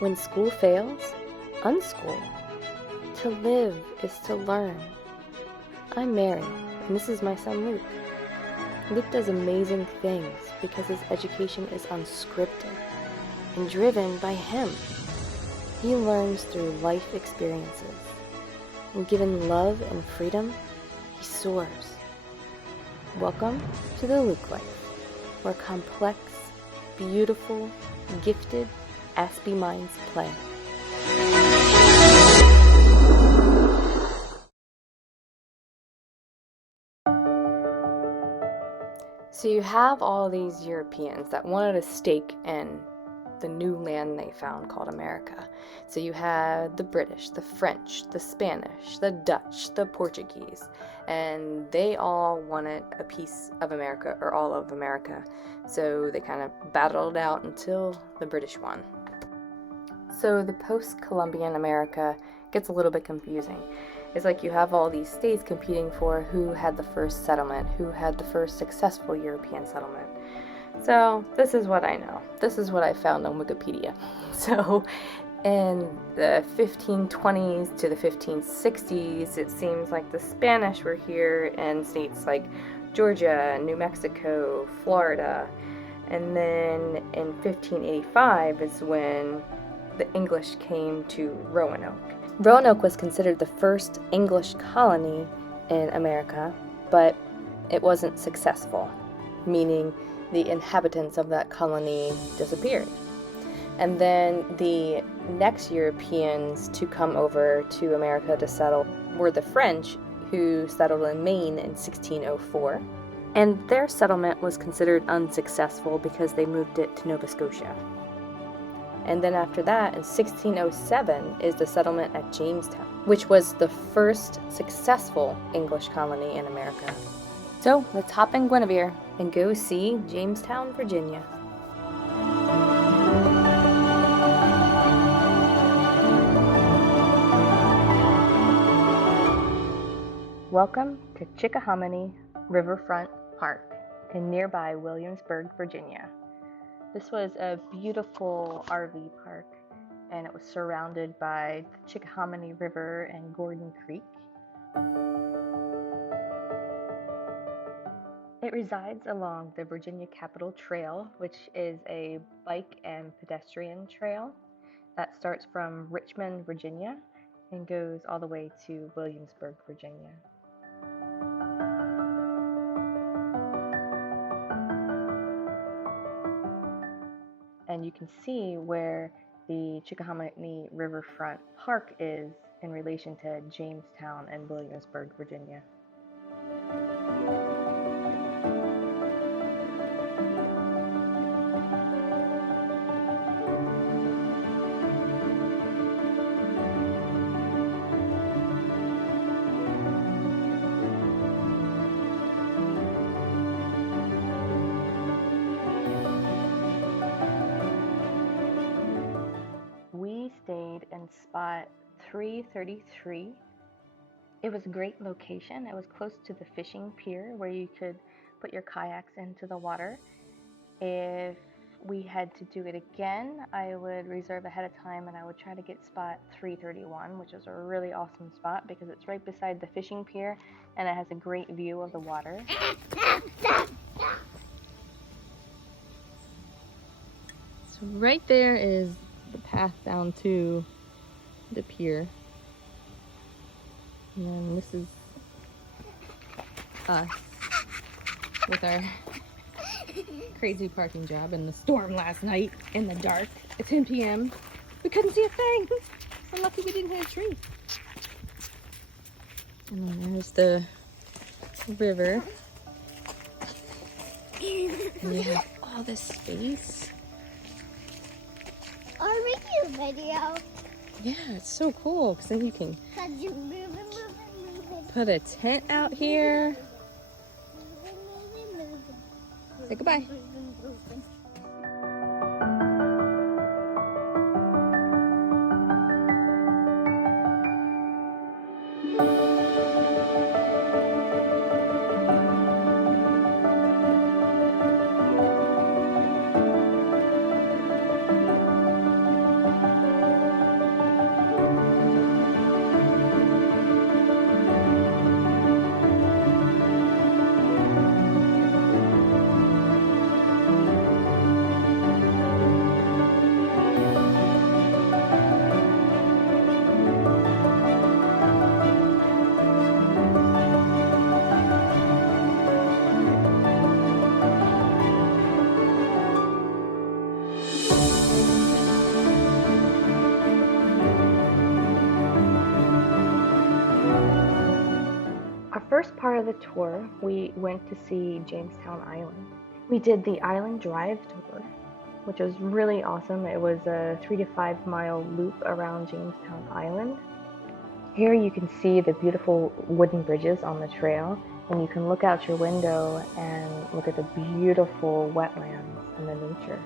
When school fails, unschool. To live is to learn. I'm Mary, and this is my son Luke. Luke does amazing things because his education is unscripted and driven by him. He learns through life experiences. And given love and freedom, he soars. Welcome to the Luke life, where complex, beautiful, gifted, Aspie minds play. So you have all these Europeans that wanted a stake in the new land they found called America. So you had the British, the French, the Spanish, the Dutch, the Portuguese, and they all wanted a piece of America, or all of America. So they kind of battled out until the British won. So the post-Columbian America gets a little bit confusing. It's like you have all these states competing for who had the first settlement, who had the first successful European settlement. So this is what I know. This is what I found on Wikipedia. So in the 1520s to the 1560s, it seems like the Spanish were here in states like Georgia, New Mexico, Florida. And then in 1585 is when the English came to Roanoke. Roanoke was considered the first English colony in America, but it wasn't successful, meaning the inhabitants of that colony disappeared. And then the next Europeans to come over to America to settle were the French, who settled in Maine in 1604. And their settlement was considered unsuccessful because they moved it to Nova Scotia. And then after that, in 1607, is the settlement at Jamestown, which was the first successful English colony in America. So let's hop in Guinevere and go see Jamestown, Virginia. Welcome to Chickahominy Riverfront Park in nearby Williamsburg, Virginia. This was a beautiful RV park, and it was surrounded by the Chickahominy River and Gordon Creek. It resides along the Virginia Capitol Trail, which is a bike and pedestrian trail that starts from Richmond, Virginia, and goes all the way to Williamsburg, Virginia. And you can see where the Chickahominy Riverfront Park is in relation to Jamestown and Williamsburg, Virginia. We stayed in spot 333. It was a great location. It was close to the fishing pier where you could put your kayaks into the water. If we had to do it again, I would reserve ahead of time and I would try to get spot 331, which is a really awesome spot because it's right beside the fishing pier and it has a great view of the water. So right there is the path down to the pier, and then this is us with our crazy parking job in the storm last night in the dark at 10 p.m. We couldn't see a thing. So lucky we didn't hit a tree. And then there's the river, and you have all this space. I'll make you a video. Yeah, it's so cool because then you can put a tent out here. Say goodbye. first part of the tour, we went to see Jamestown Island. We did the island drive tour, which was really awesome. It was a 3 to 5 mile loop around Jamestown Island. Here you can see the beautiful wooden bridges on the trail, and you can look out your window and look at the beautiful wetlands and the nature.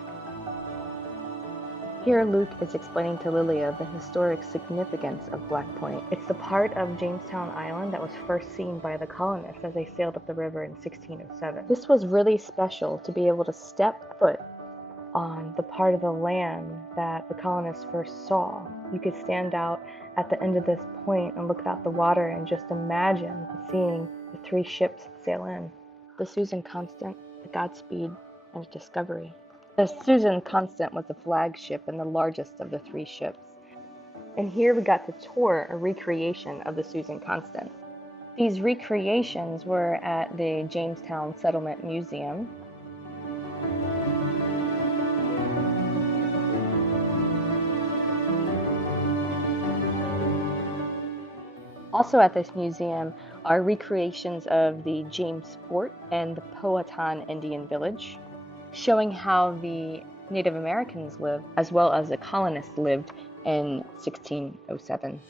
Here Luke is explaining to Lilia the historic significance of Black Point. It's the part of Jamestown Island that was first seen by the colonists as they sailed up the river in 1607. This was really special to be able to step foot on the part of the land that the colonists first saw. You could stand out at the end of this point and look out the water and just imagine seeing the 3 ships sail in. The Susan Constant, the Godspeed, and the Discovery. The Susan Constant was the flagship and the largest of the 3 ships. And here we got to tour a recreation of the Susan Constant. These recreations were at the Jamestown Settlement Museum. Also at this museum are recreations of the James Fort and the Powhatan Indian Village, showing how the Native Americans lived as well as the colonists lived in 1607.